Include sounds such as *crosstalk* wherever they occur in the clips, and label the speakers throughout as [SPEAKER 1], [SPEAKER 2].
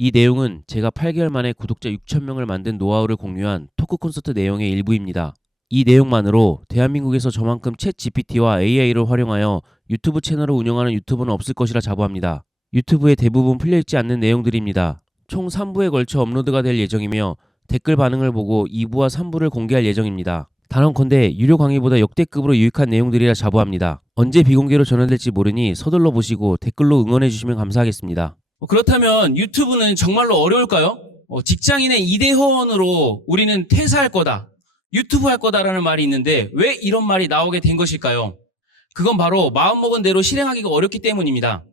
[SPEAKER 1] 이 내용은 제가 8개월 만에 구독자 6,000명을 만든 노하우를 공유한 토크 콘서트 내용의 일부입니다. 이 내용만으로 대한민국에서 저만큼 챗 GPT와 AI를 활용하여 유튜브 채널을 운영하는 유튜버는 없을 것이라 자부합니다. 유튜브에 대부분 풀려있지 않는 내용들입니다. 총 3부에 걸쳐 업로드가 될 예정이며 댓글 반응을 보고 2부와 3부를 공개할 예정입니다. 단언컨대 유료 강의보다 역대급으로 유익한 내용들이라 자부합니다. 언제 비공개로 전환될지 모르니 서둘러 보시고 댓글로 응원해주시면 감사하겠습니다. 어, 그렇다면 유튜브는 정말로 어려울까요? 어, 직장인의 이대호원으로 우리는 퇴사할 거다. 유튜브 할 거다라는 말이 있는데 왜 이런 말이 나오게 된 것일까요? 그건 바로 마음먹은 대로 실행하기가 어렵기 때문입니다.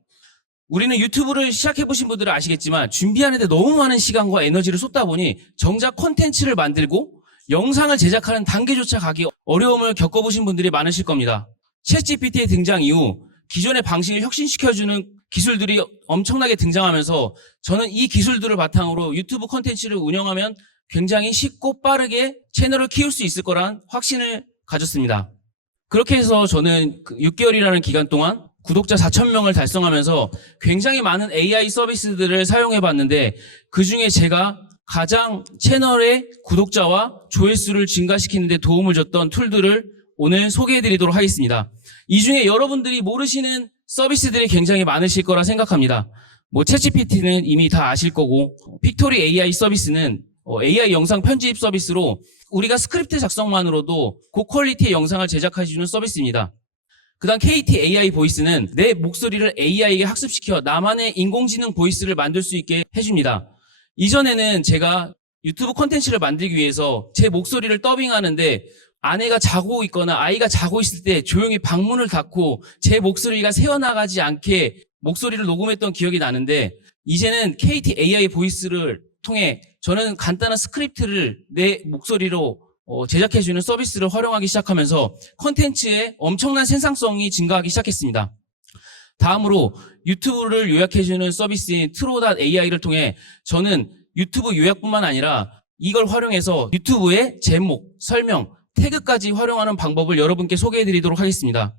[SPEAKER 1] 우리는 유튜브를 시작해보신 분들은 아시겠지만 준비하는데 너무 많은 시간과 에너지를 쏟다 보니 정작 콘텐츠를 만들고 영상을 제작하는 단계조차 가기 어려움을 겪어보신 분들이 많으실 겁니다. 챗GPT의 등장 이후 기존의 방식을 혁신시켜주는 기술들이 엄청나게 등장하면서 저는 이 기술들을 바탕으로 유튜브 콘텐츠를 운영하면 굉장히 쉽고 빠르게 채널을 키울 수 있을 거란 확신을 가졌습니다. 그렇게 해서 저는 6개월이라는 기간 동안 구독자 4,000명을 달성하면서 굉장히 많은 AI 서비스들을 사용해 봤는데 그 중에 제가 가장 채널의 구독자와 조회수를 증가시키는 데 도움을 줬던 툴들을 오늘 소개해 드리도록 하겠습니다. 이 중에 여러분들이 모르시는 서비스들이 굉장히 많으실 거라 생각합니다. 뭐 챗GPT는 이미 다 아실 거고 픽토리 AI 서비스는 어, AI 영상 편집 서비스로 우리가 스크립트 작성만으로도 고퀄리티의 영상을 제작해주는 서비스입니다. 그다음 KT AI 보이스는 내 목소리를 AI에게 학습시켜 나만의 인공지능 보이스를 만들 수 있게 해줍니다. 이전에는 제가 유튜브 콘텐츠를 만들기 위해서 제 목소리를 더빙하는데 아내가 자고 있거나 아이가 자고 있을 때 조용히 방문을 닫고 제 목소리가 새어나가지 않게 목소리를 녹음했던 기억이 나는데 이제는 KT AI 보이스를 통해 저는 간단한 스크립트를 내 목소리로 어, 제작해주는 서비스를 활용하기 시작하면서 콘텐츠의 엄청난 생산성이 증가하기 시작했습니다. 다음으로 유튜브를 요약해주는 서비스인 트로.ai를 통해 저는 유튜브 요약뿐만 아니라 이걸 활용해서 유튜브의 제목, 설명, 태그까지 활용하는 방법을 여러분께 소개해 드리도록 하겠습니다.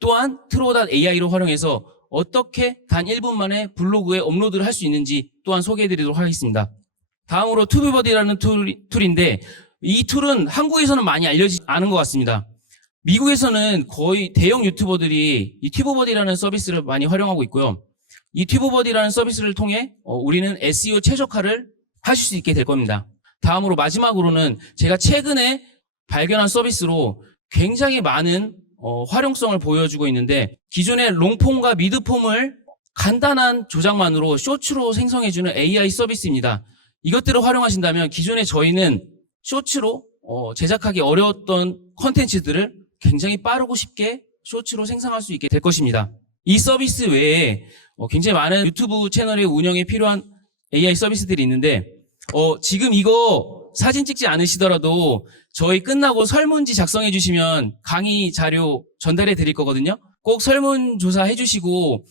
[SPEAKER 1] 또한 트로.ai로 활용해서 어떻게 단 1분 만에 블로그에 업로드를 할 수 있는지 또한 소개해 드리도록 하겠습니다. 다음으로 투비버디라는 툴, 툴인데 이 툴은 한국에서는 많이 알려지지 않은 것 같습니다. 미국에서는 거의 대형 유튜버들이 이 튜브버디라는 서비스를 많이 활용하고 있고요. 이 튜브버디라는 서비스를 통해 어, 우리는 SEO 최적화를 하실 수 있게 될 겁니다. 다음으로 마지막으로는 제가 최근에 발견한 서비스로 굉장히 많은 어, 활용성을 보여주고 있는데 기존의 롱폼과 미드폼을 간단한 조작만으로 쇼츠로 생성해주는 AI 서비스입니다. 이것들을 활용하신다면 기존에 저희는 쇼츠로 어, 제작하기 어려웠던 컨텐츠들을 굉장히 빠르고 쉽게 쇼츠로 생성할 수 있게 될 것입니다. 이 서비스 외에 어, 굉장히 많은 유튜브 채널의 운영에 필요한 AI 서비스들이 있는데 어, 지금 이거 사진 찍지 않으시더라도 저희 끝나고 설문지 작성해 주시면 강의 자료 전달해 드릴 거거든요. 꼭 설문조사 해 주시고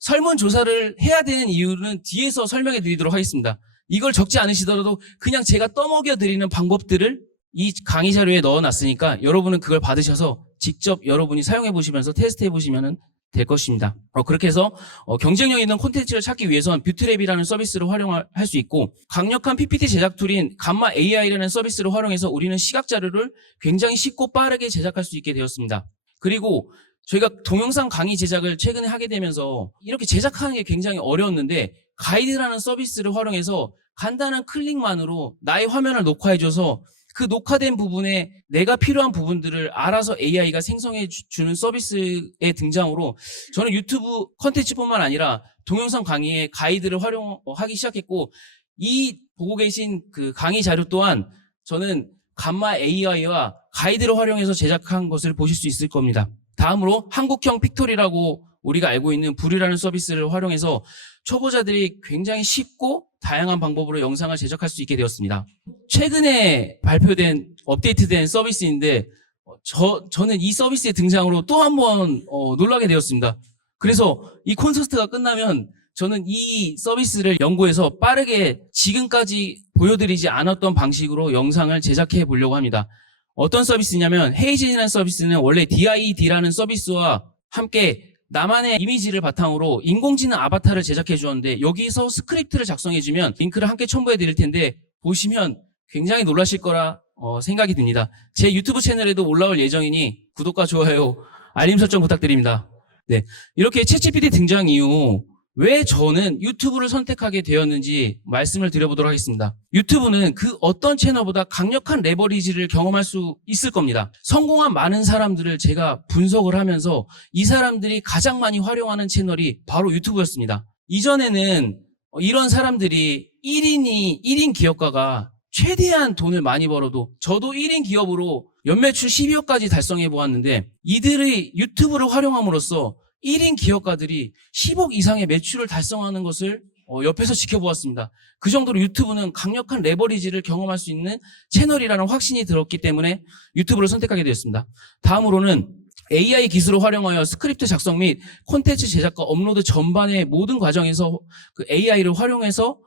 [SPEAKER 1] 설문조사를 해야 되는 이유는 뒤에서 설명해 드리도록 하겠습니다. 이걸 적지 않으시더라도 그냥 제가 떠먹여 드리는 방법들을 이 강의 자료에 넣어 놨으니까 여러분은 그걸 받으셔서 직접 여러분이 사용해 보시면서 테스트 해 보시면 될 것입니다. 어, 그렇게 해서 어, 경쟁력 있는 콘텐츠를 찾기 위해서는 뷰트랩이라는 서비스를 활용할 수 있고 강력한 PPT 제작 툴인 감마 AI라는 서비스를 활용해서 우리는 시각 자료를 굉장히 쉽고 빠르게 제작할 수 있게 되었습니다. 그리고 저희가 동영상 강의 제작을 최근에 하게 되면서 이렇게 제작하는 게 굉장히 어려웠는데 가이드라는 서비스를 활용해서 간단한 클릭만으로 나의 화면을 녹화해줘서 그 녹화된 부분에 내가 필요한 부분들을 알아서 AI가 생성해 주- 주는 서비스의 등장으로 저는 유튜브 컨텐츠뿐만 아니라 동영상 강의에 가이드를 활용하기 시작했고 이 보고 계신 그 강의 자료 또한 저는 감마 AI와 가이드를 활용해서 제작한 것을 보실 수 있을 겁니다. 다음으로 한국형 픽토리라고 우리가 알고 있는 불이라는 서비스를 활용해서 초보자들이 굉장히 쉽고 다양한 방법으로 영상을 제작할 수 있게 되었습니다. 최근에 발표된 업데이트된 서비스인데 어, 저 저는 이 서비스의 등장으로 또 한번 놀라게 되었습니다. 그래서 이 콘서트가 끝나면 저는 이 서비스를 연구해서 빠르게 지금까지 보여드리지 않았던 방식으로 영상을 제작해 보려고 합니다. 어떤 서비스냐면 헤이진이라는 서비스는 원래 DID라는 서비스와 함께 나만의 이미지를 바탕으로 인공지능 아바타를 제작해 주었는데 여기서 스크립트를 작성해 주면 링크를 함께 첨부해 드릴 텐데 보시면 굉장히 놀라실 거라 어, 생각이 듭니다. 제 유튜브 채널에도 올라올 예정이니 구독과 좋아요, 알림 설정 부탁드립니다. 네. 이렇게 챗GPT 등장 이후 왜 저는 유튜브를 선택하게 되었는지 말씀을 드려보도록 하겠습니다. 유튜브는 그 어떤 채널보다 강력한 레버리지를 경험할 수 있을 겁니다. 성공한 많은 사람들을 제가 분석을 하면서 이 사람들이 가장 많이 활용하는 채널이 바로 유튜브였습니다. 이전에는 이런 사람들이 1인이 1인 기업가가 최대한 돈을 많이 벌어도 저도 1인 기업으로 연매출 12억까지 달성해 보았는데 이들의 유튜브를 활용함으로써 1인 기업가들이 10억 이상의 매출을 달성하는 것을 어, 옆에서 지켜보았습니다. 그 정도로 유튜브는 강력한 레버리지를 경험할 수 있는 채널이라는 확신이 들었기 때문에 유튜브를 선택하게 되었습니다. 다음으로는 AI 기술을 활용하여 스크립트 작성 및 콘텐츠 제작과 업로드 전반의 모든 과정에서 그 AI를 활용해서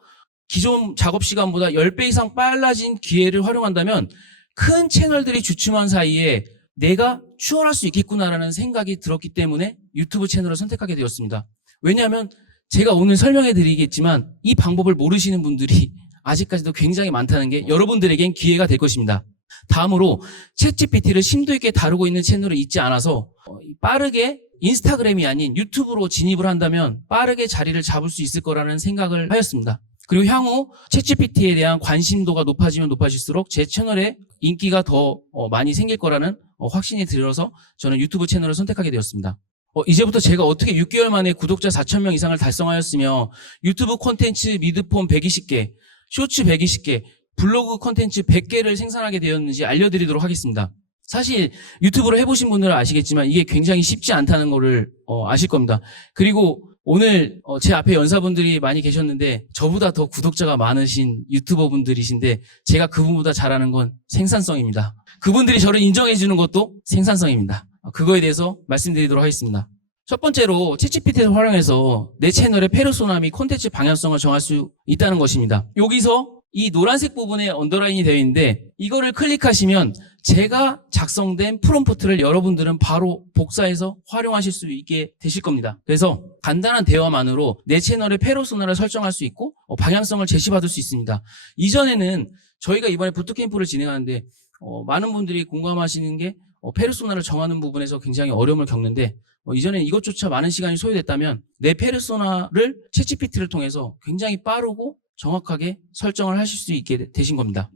[SPEAKER 1] 기존 작업 시간보다 10배 이상 빨라진 기회를 활용한다면 큰 채널들이 주춤한 사이에 내가 추월할 수 있겠구나라는 생각이 들었기 때문에 유튜브 채널을 선택하게 되었습니다. 왜냐하면 제가 오늘 설명해 드리겠지만 이 방법을 모르시는 분들이 *laughs* 아직까지도 굉장히 많다는 게 여러분들에겐 기회가 될 것입니다. 다음으로 챗GPT를 심도 있게 다루고 있는 채널을 잊지 않아서 어, 빠르게 인스타그램이 아닌 유튜브로 진입을 한다면 빠르게 자리를 잡을 수 있을 거라는 생각을 하였습니다. 그리고 향후 챗GPT에 대한 관심도가 높아지면 높아질수록 제 채널에 인기가 더 어, 많이 생길 거라는 어, 확신이 들어서 저는 유튜브 채널을 선택하게 되었습니다. 어, 이제부터 제가 어떻게 6개월 만에 구독자 4,000명 이상을 달성하였으며 유튜브 콘텐츠 미드폰 120개, 쇼츠 120개, 블로그 콘텐츠 100개를 생산하게 되었는지 알려드리도록 하겠습니다. 사실 유튜브를 해보신 분들은 아시겠지만 이게 굉장히 쉽지 않다는 것을 어, 아실 겁니다. 그리고 오늘 어, 제 앞에 연사분들이 많이 계셨는데 저보다 더 구독자가 많으신 유튜버 분들이신데 제가 그분보다 잘하는 건 생산성입니다. 그분들이 저를 인정해 주는 것도 생산성입니다. 어, 그거에 대해서 말씀드리도록 하겠습니다. 첫 번째로 챗GPT를 활용해서 내 채널의 페르소나 및 콘텐츠 방향성을 정할 수 있다는 것입니다. 여기서 이 노란색 부분에 언더라인이 되어 있는데 이거를 클릭하시면 제가 작성된 프롬프트를 여러분들은 바로 복사해서 활용하실 수 있게 되실 겁니다. 그래서 간단한 대화만으로 내 채널의 페르소나를 설정할 수 있고 어, 방향성을 제시받을 수 있습니다. 이전에는 저희가 이번에 부트캠프를 진행하는데 어, 많은 분들이 공감하시는 게 어, 페르소나를 정하는 부분에서 굉장히 어려움을 겪는데 어, 이전에는 이것조차 많은 시간이 소요됐다면 내 페르소나를 챗GPT를 통해서 굉장히 빠르고 정확하게 설정을 하실 수 있게 되신 겁니다.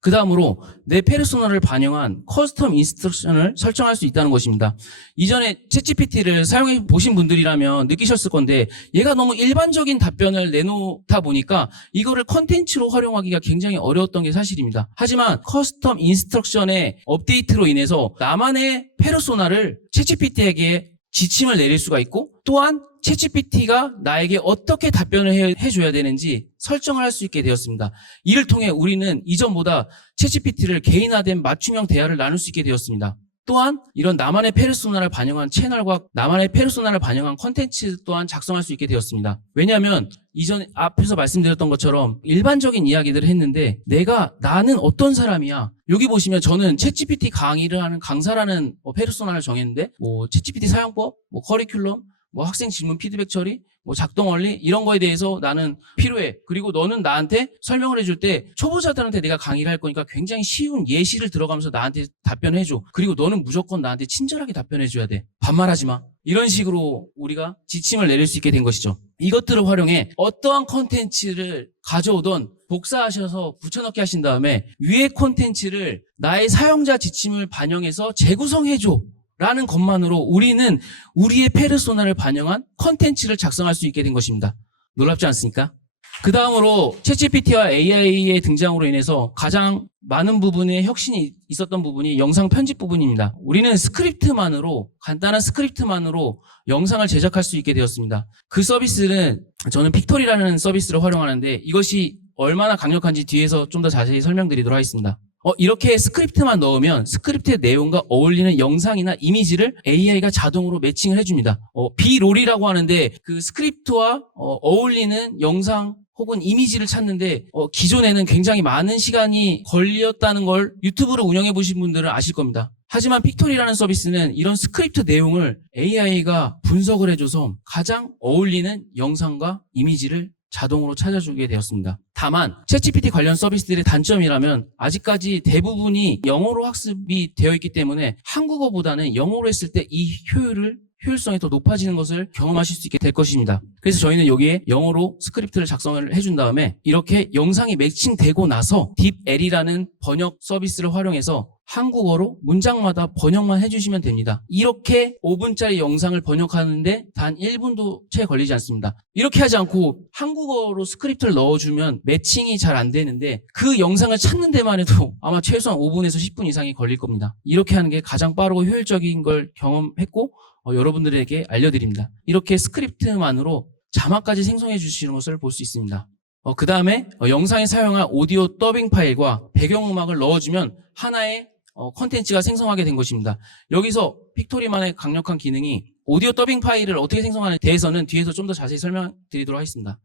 [SPEAKER 1] 그 다음으로 내 페르소나를 반영한 커스텀 인스트럭션을 설정할 수 있다는 것입니다. 이전에 챗GPT를 사용해 보신 분들이라면 느끼셨을 건데 얘가 너무 일반적인 답변을 내놓다 보니까 이거를 컨텐츠로 활용하기가 굉장히 어려웠던 게 사실입니다. 하지만 커스텀 인스트럭션의 업데이트로 인해서 나만의 페르소나를 챗GPT에게 지침을 내릴 수가 있고 또한 챗GPT가 나에게 어떻게 답변을 해, 해줘야 되는지 설정을 할 수 있게 되었습니다. 이를 통해 우리는 이전보다 챗GPT를 개인화된 맞춤형 대화를 나눌 수 있게 되었습니다. 또한 이런 나만의 페르소나를 반영한 채널과 나만의 페르소나를 반영한 컨텐츠 또한 작성할 수 있게 되었습니다. 왜냐하면 이전 앞에서 말씀드렸던 것처럼 일반적인 이야기들을 했는데 내가 나는 어떤 사람이야? 여기 보시면 저는 챗GPT 강의를 하는 강사라는 뭐 페르소나를 정했는데 뭐 챗GPT 사용법, 뭐 커리큘럼, 뭐 학생 질문 피드백 처리, 뭐 작동 원리 이런 거에 대해서 나는 필요해. 그리고 너는 나한테 설명을 해줄 때 초보자들한테 내가 강의를 할 거니까 굉장히 쉬운 예시를 들어가면서 나한테 답변해 줘. 그리고 너는 무조건 나한테 친절하게 답변해 줘야 돼. 반말하지 마. 이런 식으로 우리가 지침을 내릴 수 있게 된 것이죠. 이것들을 활용해 어떠한 콘텐츠를 가져오던 복사하셔서 붙여넣기 하신 다음에 위의 콘텐츠를 나의 사용자 지침을 반영해서 재구성해줘. 라는 것만으로 우리는 우리의 페르소나를 반영한 컨텐츠를 작성할 수 있게 된 것입니다. 놀랍지 않습니까? 그 다음으로 챗GPT와 AI의 등장으로 인해서 가장 많은 부분의 혁신이 있었던 부분이 영상 편집 부분입니다. 우리는 스크립트만으로 간단한 스크립트만으로 영상을 제작할 수 있게 되었습니다. 그 서비스는 저는 픽토리라는 서비스를 활용하는데 이것이 얼마나 강력한지 뒤에서 좀 더 자세히 설명드리도록 하겠습니다. 어, 이렇게 스크립트만 넣으면 스크립트의 내용과 어울리는 영상이나 이미지를 AI가 자동으로 매칭을 해줍니다. 어, 비롤이라고 하는데 그 스크립트와 어, 울리는 영상 혹은 이미지를 찾는데 어, 기존에는 굉장히 많은 시간이 걸렸다는 걸 유튜브를 운영해 보신 분들은 아실 겁니다. 하지만 픽토리라는 서비스는 이런 스크립트 내용을 AI가 분석을 해줘서 가장 어울리는 영상과 이미지를 자동으로 찾아주게 되었습니다. 다만 챗GPT 관련 서비스들의 단점이라면 아직까지 대부분이 영어로 학습이 되어 있기 때문에 한국어보다는 영어로 했을 때 이 효율을 효율성이 더 높아지는 것을 경험하실 수 있게 될 것입니다. 그래서 저희는 여기에 영어로 스크립트를 작성을 해준 다음에 이렇게 영상이 매칭되고 나서 딥L이라는 번역 서비스를 활용해서 한국어로 문장마다 번역만 해주시면 됩니다. 이렇게 5분짜리 영상을 번역하는데 단 1분도 채 걸리지 않습니다. 이렇게 하지 않고 한국어로 스크립트를 넣어주면 매칭이 잘 안 되는데 그 영상을 찾는 데만 해도 아마 최소한 5분에서 10분 이상이 걸릴 겁니다. 이렇게 하는 게 가장 빠르고 효율적인 걸 경험했고 어, 여러분들에게 알려드립니다. 이렇게 스크립트만으로 자막까지 생성해 주시는 것을 볼 수 있습니다. 그 다음에 영상에 사용한 오디오 더빙 파일과 배경음악을 넣어주면 하나의 어, 컨텐츠가 생성하게 된 것입니다. 여기서 픽토리만의 강력한 기능이 오디오 더빙 파일을 어떻게 생성하는 데 대해서는 뒤에서 좀 더 자세히 설명드리도록 하겠습니다.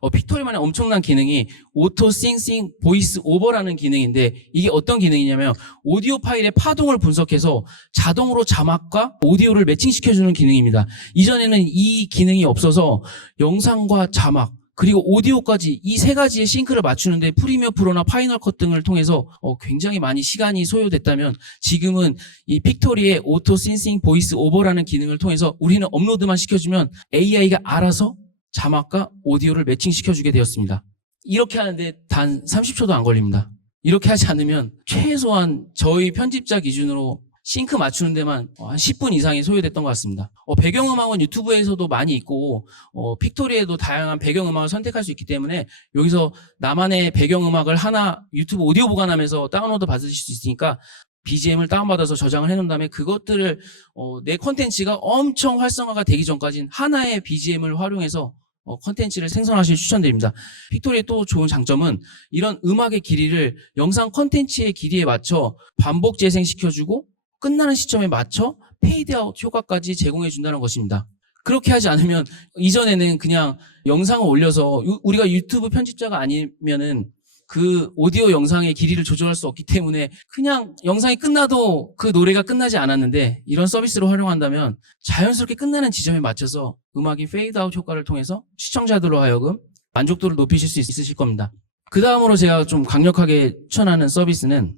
[SPEAKER 1] 어, 픽토리만의 엄청난 기능이 오토 싱싱 보이스 오버라는 기능인데 이게 어떤 기능이냐면 오디오 파일의 파동을 분석해서 자동으로 자막과 오디오를 매칭시켜주는 기능입니다. 이전에는 이 기능이 없어서 영상과 자막 그리고 오디오까지 이 세 가지의 싱크를 맞추는데 프리미어 프로나 파이널 컷 등을 통해서 어, 굉장히 많이 시간이 소요됐다면 지금은 이 픽토리의 오토 싱싱 보이스 오버라는 기능을 통해서 우리는 업로드만 시켜주면 AI가 알아서 자막과 오디오를 매칭시켜주게 되었습니다. 이렇게 하는데 단 30초도 안 걸립니다. 이렇게 하지 않으면 최소한 저희 편집자 기준으로 싱크 맞추는 데만 어, 한 10분 이상이 소요됐던 것 같습니다. 어, 배경음악은 유튜브에서도 많이 있고 어, 픽토리에도 다양한 배경음악을 선택할 수 있기 때문에 여기서 나만의 배경음악을 하나 유튜브 오디오 보관하면서 다운로드 받으실 수 있으니까 BGM을 다운받아서 저장을 해놓은 다음에 그것들을 어, 내 컨텐츠가 엄청 활성화가 되기 전까지는 하나의 BGM을 활용해서 어, 컨텐츠를 생성하실 추천드립니다. 픽토리의 또 좋은 장점은 이런 음악의 길이를 영상 컨텐츠의 길이에 맞춰 반복 재생시켜주고 끝나는 시점에 맞춰 페이드아웃 효과까지 제공해 준다는 것입니다. 그렇게 하지 않으면 이전에는 그냥 영상을 올려서 유- 우리가 유튜브 편집자가 아니면은 그 오디오 영상의 길이를 조절할 수 없기 때문에 그냥 영상이 끝나도 그 노래가 끝나지 않았는데 이런 서비스를 활용한다면 자연스럽게 끝나는 지점에 맞춰서 음악이 페이드아웃 효과를 통해서 시청자들로 하여금 만족도를 높이실 수 있으실 겁니다. 그 다음으로 제가 좀 강력하게 추천하는 서비스는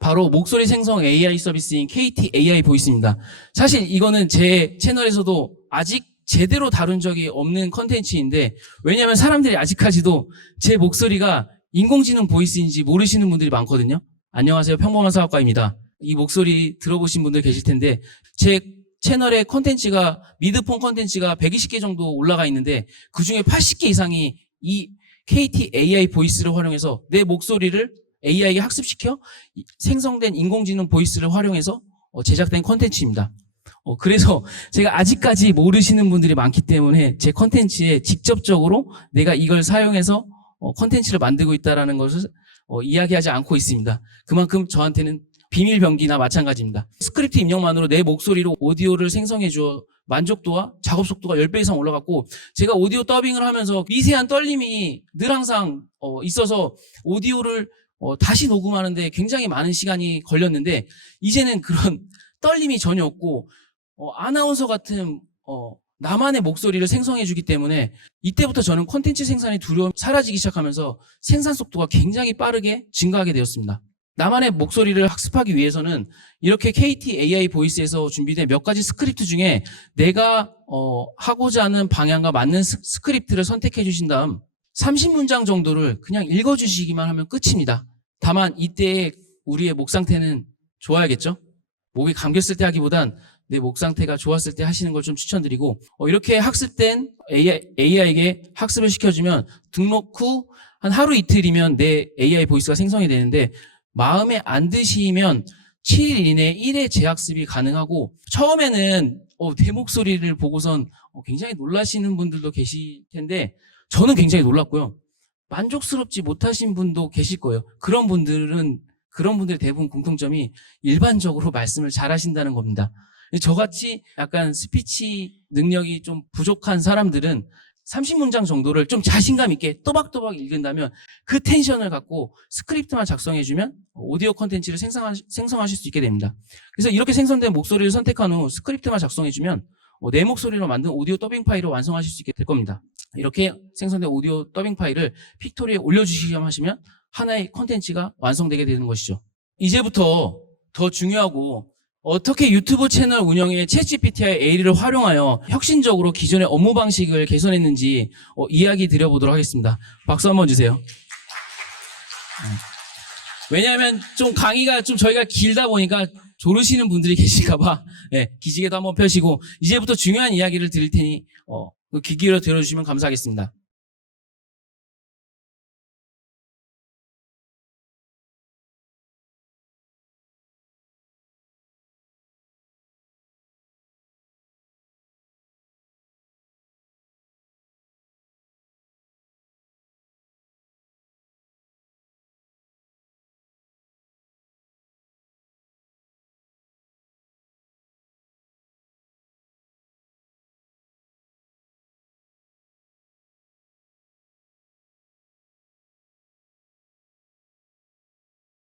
[SPEAKER 1] 바로 목소리 생성 AI 서비스인 KT AI 보이스입니다. 사실 이거는 제 채널에서도 아직 제대로 다룬 적이 없는 컨텐츠인데 왜냐하면 사람들이 아직까지도 제 목소리가 인공지능 보이스인지 모르시는 분들이 많거든요. 안녕하세요. 평범한 사업가입니다. 이 목소리 들어보신 분들 계실 텐데 제 채널에 컨텐츠가 미드폰 컨텐츠가 120개 정도 올라가 있는데 그 중에 80개 이상이 이 KT AI 보이스를 활용해서 내 목소리를 AI에 학습시켜 이 생성된 인공지능 보이스를 활용해서 어, 제작된 컨텐츠입니다. 어, 그래서 *laughs* 제가 아직까지 모르시는 분들이 많기 때문에 제 컨텐츠에 직접적으로 내가 이걸 사용해서 어, 컨텐츠를 만들고 있다라는 것을 어, 이야기하지 않고 있습니다. 그만큼 저한테는 비밀 병기나 마찬가지입니다. 스크립트 입력만으로 내 목소리로 오디오를 생성해 줘 만족도와 작업 속도가 10배 이상 올라갔고 제가 오디오 더빙을 하면서 미세한 떨림이 늘 항상 어, 있어서 오디오를 어, 다시 녹음하는데 굉장히 많은 시간이 걸렸는데 이제는 그런 *laughs* 떨림이 전혀 없고 어, 아나운서 같은 어, 나만의 목소리를 생성해 주기 때문에 이때부터 저는 콘텐츠 생산의 두려움이 사라지기 시작하면서 생산 속도가 굉장히 빠르게 증가하게 되었습니다. 나만의 목소리를 학습하기 위해서는 이렇게 KT AI 보이스에서 준비된 몇 가지 스크립트 중에 내가 어, 하고자 하는 방향과 맞는 스- 스크립트를 선택해 주신 다음 30문장 정도를 그냥 읽어 주시기만 하면 끝입니다. 다만 이때 우리의 목 상태는 좋아야겠죠? 목이 감겼을 때 하기보단 내 목 상태가 좋았을 때 하시는 걸 좀 추천드리고 어, 이렇게 학습된 AI, AI에게 학습을 시켜주면 등록 후 한 하루 이틀이면 내 AI 보이스가 생성이 되는데 마음에 안 드시면 7일 이내에 1회 재학습이 가능하고 처음에는 어, 내 목소리를 보고선 어, 굉장히 놀라시는 분들도 계실 텐데 저는 굉장히 놀랐고요. 만족스럽지 못하신 분도 계실 거예요. 그런 분들은 그런 분들의 대부분 공통점이 일반적으로 *laughs* 말씀을 잘 하신다는 겁니다. 저같이 약간 스피치 능력이 좀 부족한 사람들은 30문장 정도를 좀 자신감 있게 또박또박 읽은다면 그 텐션을 갖고 스크립트만 작성해주면 오디오 컨텐츠를 생성하, 생성하실 수 있게 됩니다. 그래서 이렇게 생성된 목소리를 선택한 후 스크립트만 작성해주면 어, 내 목소리로 만든 오디오 더빙 파일을 완성하실 수 있게 될 겁니다. 이렇게 생성된 오디오 더빙 파일을 픽토리에 올려주시기만 하시면 하나의 컨텐츠가 완성되게 되는 것이죠. 이제부터 더 중요하고 어떻게 유튜브 채널 운영에 챗GPT와 AI를 활용하여 혁신적으로 기존의 업무 방식을 개선했는지 어, 이야기 드려보도록 하겠습니다. 박수 한번 주세요. 음. 왜냐하면 좀 강의가 좀 저희가 길다 보니까 조르시는 분들이 *laughs* 계실까봐 예, 기지개도 한번 펴시고 이제부터 중요한 이야기를 드릴 테니 어, 그귀 기울여 들어주시면 감사하겠습니다.